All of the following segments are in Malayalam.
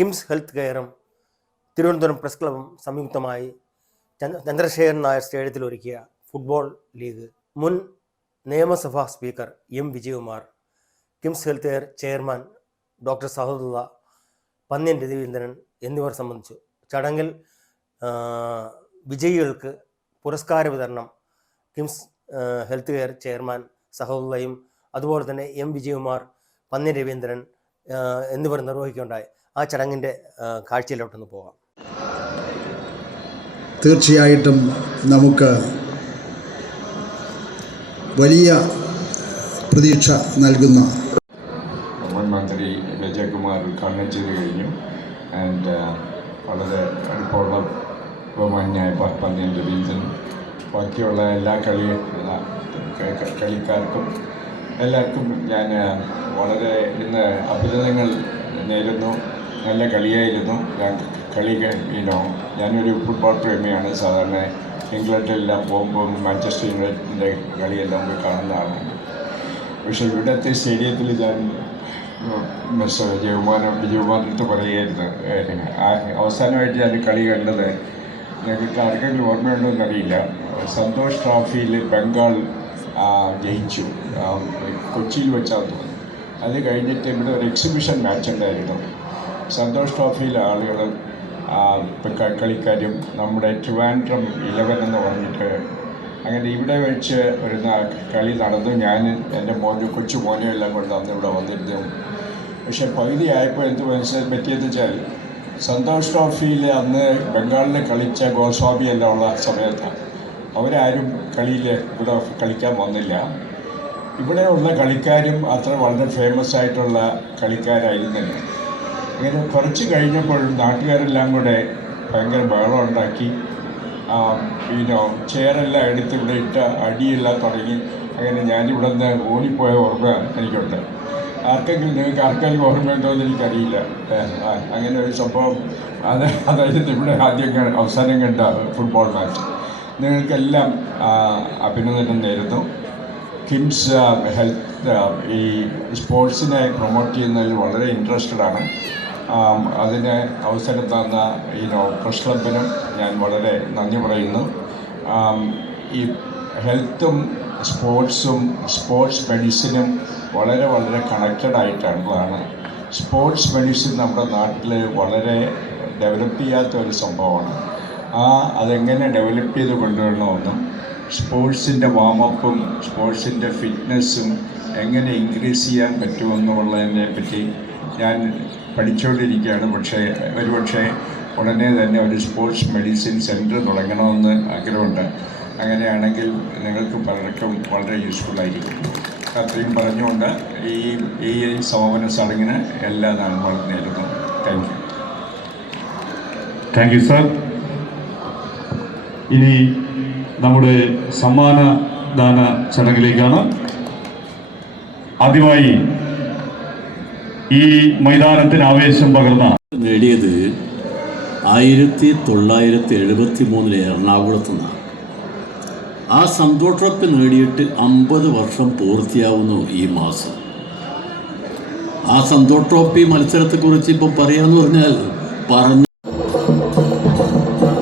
കിംസ് ഹെൽത്ത് കെയറും തിരുവനന്തപുരം പ്രസ് ക്ലബും സംയുക്തമായി ചന്ദ്രശേഖരൻ നായർ സ്റ്റേഡിയത്തിൽ ഒരുക്കിയ ഫുട്ബോൾ ലീഗ് മുൻ നിയമസഭാ speaker M Vijayakumar, KIMS health care chairman doctor Sahadulla, Pannyan Raveendran എന്നിവർ സംബന്ധിച്ചു. ചടങ്ങിൽ വിജയികൾക്ക് പുരസ്കാര വിതരണം കിംസ് ഹെൽത്ത് കെയർ ചെയർമാൻ സഹദുള്ളയും അതുപോലെ തന്നെ എം വിജയകുമാർ, പന്ന്യൻ രവീന്ദ്രൻ എന്നിവർ നിർവഹിക്കുകയുണ്ടായി. ആ ചടങ്ങിൻ്റെ കാഴ്ചയിലോട്ടൊന്ന് പോകാം. തീർച്ചയായിട്ടും നമുക്ക് വലിയ പ്രതീക്ഷ നൽകുന്ന മുൻ മന്ത്രി വിജയകുമാർ ഉദ്ഘാടനം ചെയ്ത് കഴിഞ്ഞു. ആൻഡ് വളരെ അടുപ്പമുള്ള ബഹുമാന്യായ പന്ന്യൻ രവീന്ദ്രൻ, ബാക്കിയുള്ള എല്ലാ കളിക്കാർക്കും എല്ലാവർക്കും ഞാൻ വളരെ ഇന്ന് അഭിനന്ദനങ്ങൾ നേരുന്നു. നല്ല കളിയായിരുന്നു. ഞാനൊരു ഫുട്ബോൾ പ്രേമിയാണ്. സാധാരണ ഇംഗ്ലണ്ടിലെല്ലാം പോകുമ്പോൾ മാഞ്ചസ്റ്റർ യുണൈറ്റഡിൻ്റെ കളിയെല്ലാം പോയി കാണുന്നതാണ്. പക്ഷേ ഇവിടുത്തെ സ്റ്റേഡിയത്തിൽ ഞാൻ മിസ്റ്റർ വിജയകുമാറിൻ്റെ അടുത്ത് പറയുകയായിരുന്നു. അവസാനമായിട്ട് ഞാൻ കളി കണ്ടത് ഞങ്ങൾക്ക് ആർക്കെങ്കിലും ഓർമ്മയുണ്ടോ എന്നറിയില്ല. സന്തോഷ് ട്രോഫിയിൽ ബംഗാൾ ജയിച്ചു. കൊച്ചിയിൽ വെച്ചാന്ന് തോന്നുന്നു. അത് കഴിഞ്ഞിട്ട് ഇവിടെ ഒരു എക്സിബിഷൻ മാച്ച് ഉണ്ടായിരുന്നു. സന്തോഷ് ട്രോഫിയിലെ ആളുകൾ കളിക്കാരും നമ്മുടെ ട്രിവാൻഡ്രം 11 എന്ന് പറഞ്ഞിട്ട് അങ്ങനെ ഇവിടെ വെച്ച് ഒരു കളി നടന്നു. ഞാൻ എൻ്റെ കൊച്ചു മോനും എല്ലാം കൊണ്ട് അന്ന് ഇവിടെ വന്നിരുന്നു. പക്ഷെ പകുതി ആയപ്പോൾ എന്ത് പറ്റിയെന്ന് വെച്ചാൽ സന്തോഷ് ട്രോഫിയിൽ അന്ന് ബംഗാളിൽ കളിച്ച ഗോസ്വാമി എല്ലാം ഉള്ള സമയത്താണ്. അവരാരും കളിയിൽ ഇവിടെ കളിക്കാൻ വന്നില്ല. ഇവിടെയുള്ള കളിക്കാരും അത്ര വളരെ ഫേമസ് ആയിട്ടുള്ള കളിക്കാരായിരുന്നില്ല. ഇങ്ങനെ കുറച്ച് കഴിഞ്ഞപ്പോഴും നാട്ടുകാരെല്ലാം കൂടെ ഭയങ്കര ബഹളം ഉണ്ടാക്കി. ചെയറെല്ലാം എടുത്ത് ഇവിടെ ഇട്ട് അടിയെല്ലാം തുടങ്ങി. അങ്ങനെ ഞാനിവിടെ നിന്ന് ഓടിപ്പോയ ഓർമ്മ എനിക്കുണ്ട്. നിങ്ങൾക്ക് ആർക്കെങ്കിലും ഓർമ്മയുണ്ടോ എന്ന് എനിക്കറിയില്ല. അങ്ങനെ ഒരു സംഭവം അതായത് ഇവിടെ അവസാനം കണ്ട ഫുട്ബോൾ മാച്ച്. നിങ്ങൾക്കെല്ലാം അഭിനന്ദനം നേരുന്നു. കിംസ് ഹെൽത്ത് ഈ സ്പോർട്സിനെ പ്രൊമോട്ട് ചെയ്യുന്നതിൽ വളരെ ഇൻട്രസ്റ്റഡാണ്. അതിന് അവസരം തന്ന പ്രസ് ക്ലബിനും ഞാൻ വളരെ നന്ദി പറയുന്നു. ഈ ഹെൽത്തും സ്പോർട്സും സ്പോർട്സ് മെഡിസിനും വളരെ വളരെ കണക്റ്റഡ് ആയിട്ടുള്ളതാണ്. സ്പോർട്സ് മെഡിസിൻ നമ്മുടെ നാട്ടിൽ വളരെ ഡെവലപ്പ് ചെയ്യാത്ത ഒരു സംഭവമാണ്. അതെങ്ങനെ ഡെവലപ്പ് ചെയ്ത് കൊണ്ടുവരണമെന്നും സ്പോർട്സിൻ്റെ വാമപ്പും സ്പോർട്സിൻ്റെ ഫിറ്റ്നസ്സും എങ്ങനെ ഇൻക്രീസ് ചെയ്യാൻ പറ്റുമെന്നുള്ളതിനെ പറ്റി ഞാൻ പഠിച്ചുകൊണ്ടിരിക്കുകയാണ്. ഒരുപക്ഷെ ഉടനെ തന്നെ ഒരു സ്പോർട്സ് മെഡിസിൻ സെൻറ്റർ തുടങ്ങണമെന്ന് ആഗ്രഹമുണ്ട്. അങ്ങനെയാണെങ്കിൽ നിങ്ങൾക്ക് പലർക്കും വളരെ യൂസ്ഫുള്ളായിരിക്കും. അത്രയും പറഞ്ഞുകൊണ്ട് ഈ സമാപന ചടങ്ങിന് എല്ലാ നന്മകളും നേരുന്നു. Thank you sir. ഇനി നമ്മുടെ സമ്മാനദാന ചടങ്ങിലേക്കാണ്. ആദ്യമായി ഈ മൈതാനത്തിന് ആവേശം പകർന്ന നേടിയത് 1973 എറണാകുളത്ത് നിന്നാണ്. ആ സന്തോഷ് ട്രോഫി നേടിയിട്ട് 50 വർഷം പൂർത്തിയാവുന്നു ഈ മാസം. ആ സന്തോഷ് ട്രോഫി മത്സരത്തെക്കുറിച്ച് ഇപ്പം പറയാന്ന് പറഞ്ഞാൽ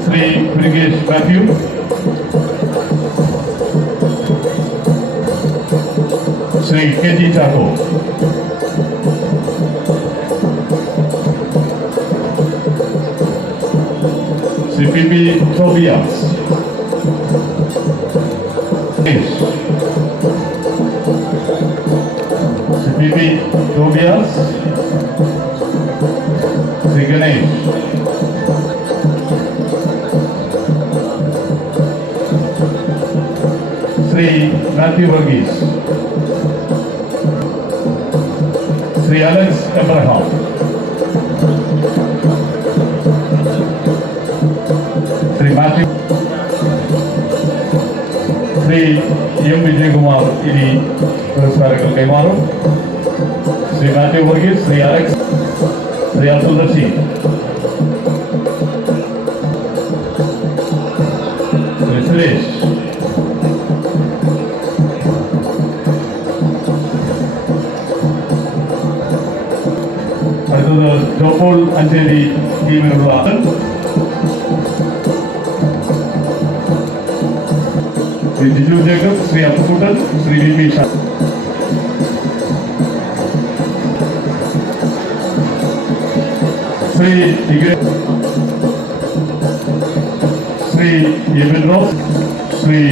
Shri Brigesh Mathew, Shri K G Chacko, Shri P P Tobias, Shri P P Tobias, Shri Ganesh, Shri Mathew Varghese, Shri Alex Abraham, Shri Mathew, Shri M Vijayakumar ഇനി പുരസ്കാരങ്ങൾ കൈമാറും. ശ്രീ മാത്യു വർഗീസ്, ശ്രീ അലക്സ്, ശ്രീ അബ്ദുൽ റഷീദ്, ശ്രീ സുരേഷ്, അടുത്തത് ജോപ്പോൾ അഞ്ചേരി ടീമിനുള്ള Shri Jiju Jacob, Shri Appukuttan, Shri V P Shah. Shri Shri Ebin Rose, Shri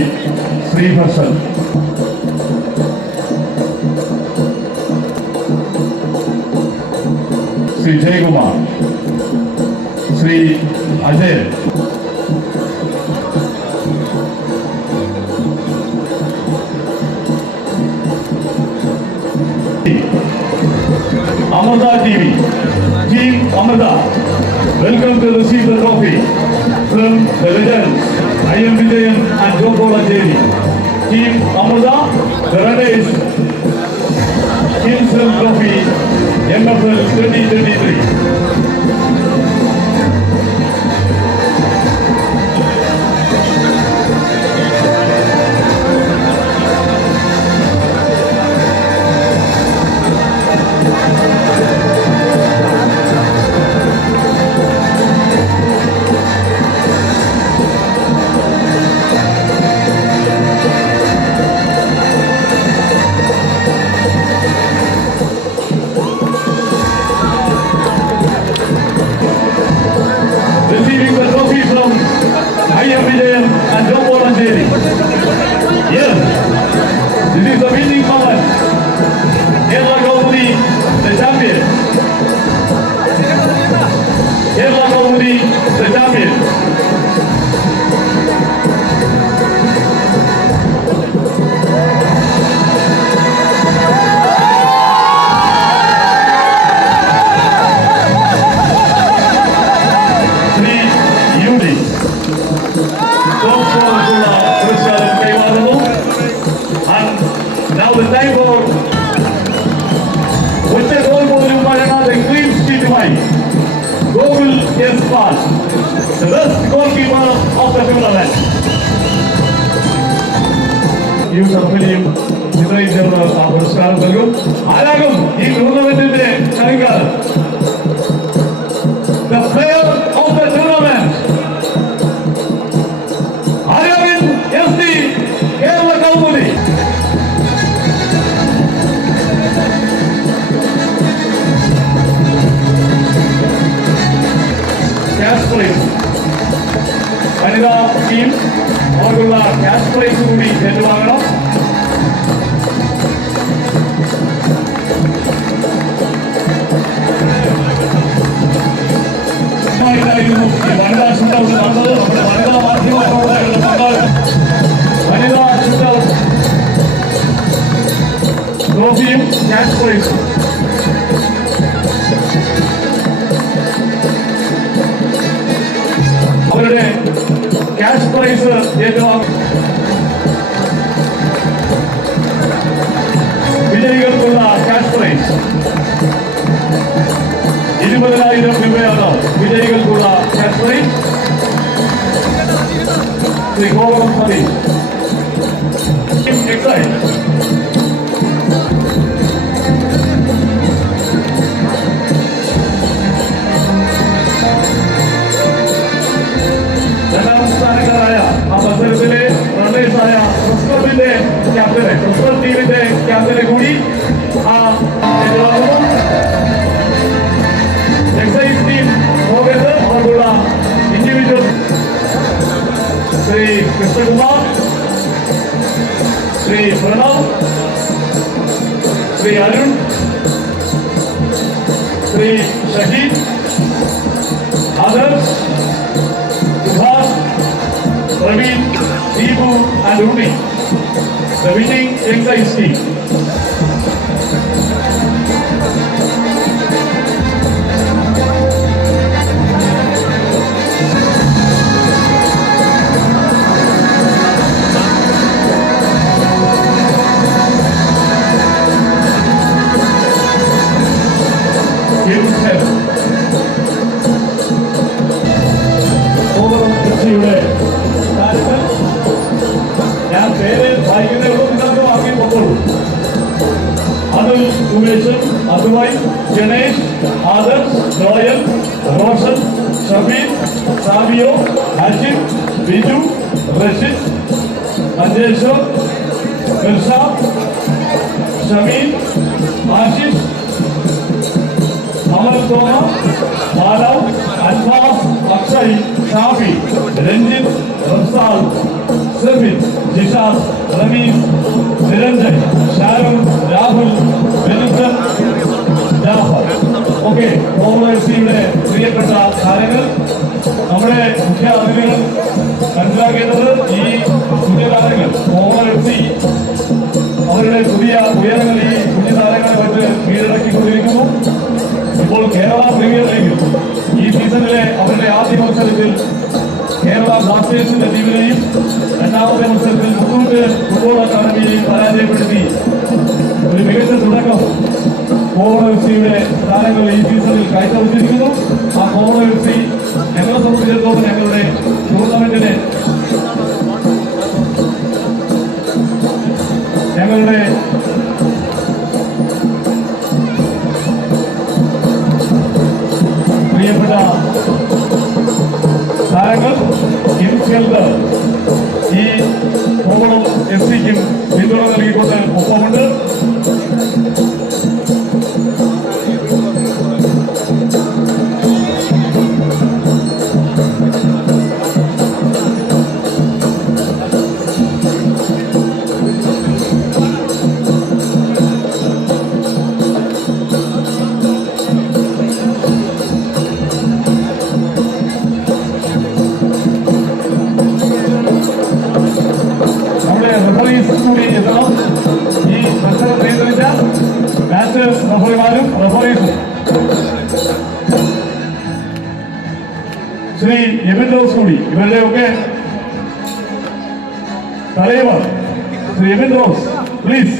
Sreeharshan, Shri Jayakumar, Shri Ajay, Amrita TV, Team Amrita, welcome to receive the trophy from the legends I.M. Vijayan and Jopol Anjeli. Team Amrita, the runner is Kingston Trophy, NFL 2023. Receiving the trophy from I.M. Vijayan and Jopol Anjeli. Yes, this is the winning moment. Kerala Kaumudi, the champion. Kerala Kaumudi, the champion. Now the time for which the goal for the clean sheet wide. Gokul S. Pass, the best goalkeeper of the tournament. You സർഫിനെയും ഇത്രയും ചേർന്ന് ആ പുരസ്കാരം നൽകും. ആരാകും ഈ ടൂർണമെന്റിന്റെ കളിക്കാരൻ? The player of the tournament. Aryamin S.D. Kerala Kaumudi. Cash prize. വനിതാ ടീം അവർക്കുള്ള ക്യാഷ് പ്രൈസ് കൂടി ഏറ്റുവാങ്ങണം. വനിതാ ഷൂട്ടൗട്ട് നടന്നത് നമ്മുടെ വനിതാ മാധ്യമ പ്രവർത്തകരുടെ പങ്കാളിത്തം. വനിതാ ഷൂട്ടൗട്ട് ട്രോഫിയും ക്യാഷ് പ്രൈസും അവരുടെ ക്യാഷ് പ്രൈസ് ഏറ്റുവാങ്ങും. വിജയികൾക്കുള്ള ക്യാഷ് പ്രൈസ് 20,000 രൂപയാണ് വിജയികൾക്കുള്ള cash prize. Shri Gokulam Satheesh excise. രണ്ടാം സ്ഥാനക്കാരായ ആ മത്സരത്തിലെ റണ്ണേഴ്സായ ക്രിസ്തലിന്റെ ക്യാപ്റ്റനെ, ക്രിസ്തൽ ടീമിന്റെ ക്യാപ്റ്റനെ കൂടി ആ എക്സൈസ് ടീം പോകരുത്. അവർക്കുള്ള individual Shri Krishnakumar, Shri Pranav, Shri Arun, Shri Shaheed, Adarsh, Subhas, Praveen, Deepu and Uni, the winning exercise team. ഞാൻ പേര് വായിക്കുന്നവരും ആക്കി പോകുള്ളൂ. അതുൽ, സുമേഷ്, അതുമായി ഗണേഷ്, ആദർശ്, നോയൽ, റോഷൻ, ഷബീർ, സാബിയോ, അജിത്, ബിജു, റഷിദ്, അജേശ്വർ, ഇർഷാദ്, ഷമീൻ, ആശിഷ്, അമൽ തോമർ, മാലവ്, അൽഫാസ്, അക്ഷയ്, ഷാഫി, രഞ്ജിത്ത്, റംസാൽ, സെബിൻ, ജിഷാദ്, റമീസ്, നിരഞ്ജൻ, ഷാരുൺ, രാഹുൽ, ബെനിച്ചൻ, ജാഫർ. ഓക്കെ, കോമേഴ്സിയുടെ പ്രിയപ്പെട്ട താരങ്ങൾ, നമ്മുടെ മുഖ്യ അതിഥികൾ മനസ്സിലാക്കേണ്ടത് ഈ പുതിയ താരങ്ങൾ കോമേഴ്സി അവരുടെ പുതിയ ഉയരങ്ങൾ ഈ കുഞ്ഞു താരങ്ങളെ വെച്ച് കീഴടക്കിക്കൊണ്ടിരിക്കുന്നു. ഇപ്പോൾ കേരള പ്രീമിയർ ലീഗിൽ ഈ സീസണിലെ അവരുടെ ആദ്യ മത്സരത്തിൽ കേരള ബ്ലാസ്റ്റേഴ്സിന്റെ ടീമിനെയും രണ്ടാമത്തെ മത്സരത്തിൽ മുത്തൂറ്റ് ഫുട്ബോൾ അക്കാദമിയെയും പരാജയപ്പെടുത്തി ഒരു മികച്ച തുടക്കം കോമേഴ്സിയുടെ താരങ്ങൾ ഈ സീസണിൽ കാഴ്ചവെച്ചിരിക്കുന്നു. ആ കോമേഴ്സി ഞങ്ങളെ സംബന്ധിച്ചിടത്തോളം ഞങ്ങളുടെ ടൂർണമെന്റിനെ ഞങ്ങളുടെ പ്രിയപ്പെട്ട താരങ്ങൾ ഈ കോവളം FC-ക്കും പിന്തുണ നൽകിക്കൊണ്ട് ഒപ്പമുണ്ട്. ഈ മത്സരം നിയന്ത്രിച്ച മാച്ച് റഫറിമാരും റഫറീസും ശ്രീ എബിൻ റോസ് കൂടി ഇവരുടെയൊക്കെ തലൈവർ ശ്രീ എബിൻ റോസ് പ്ലീസ്.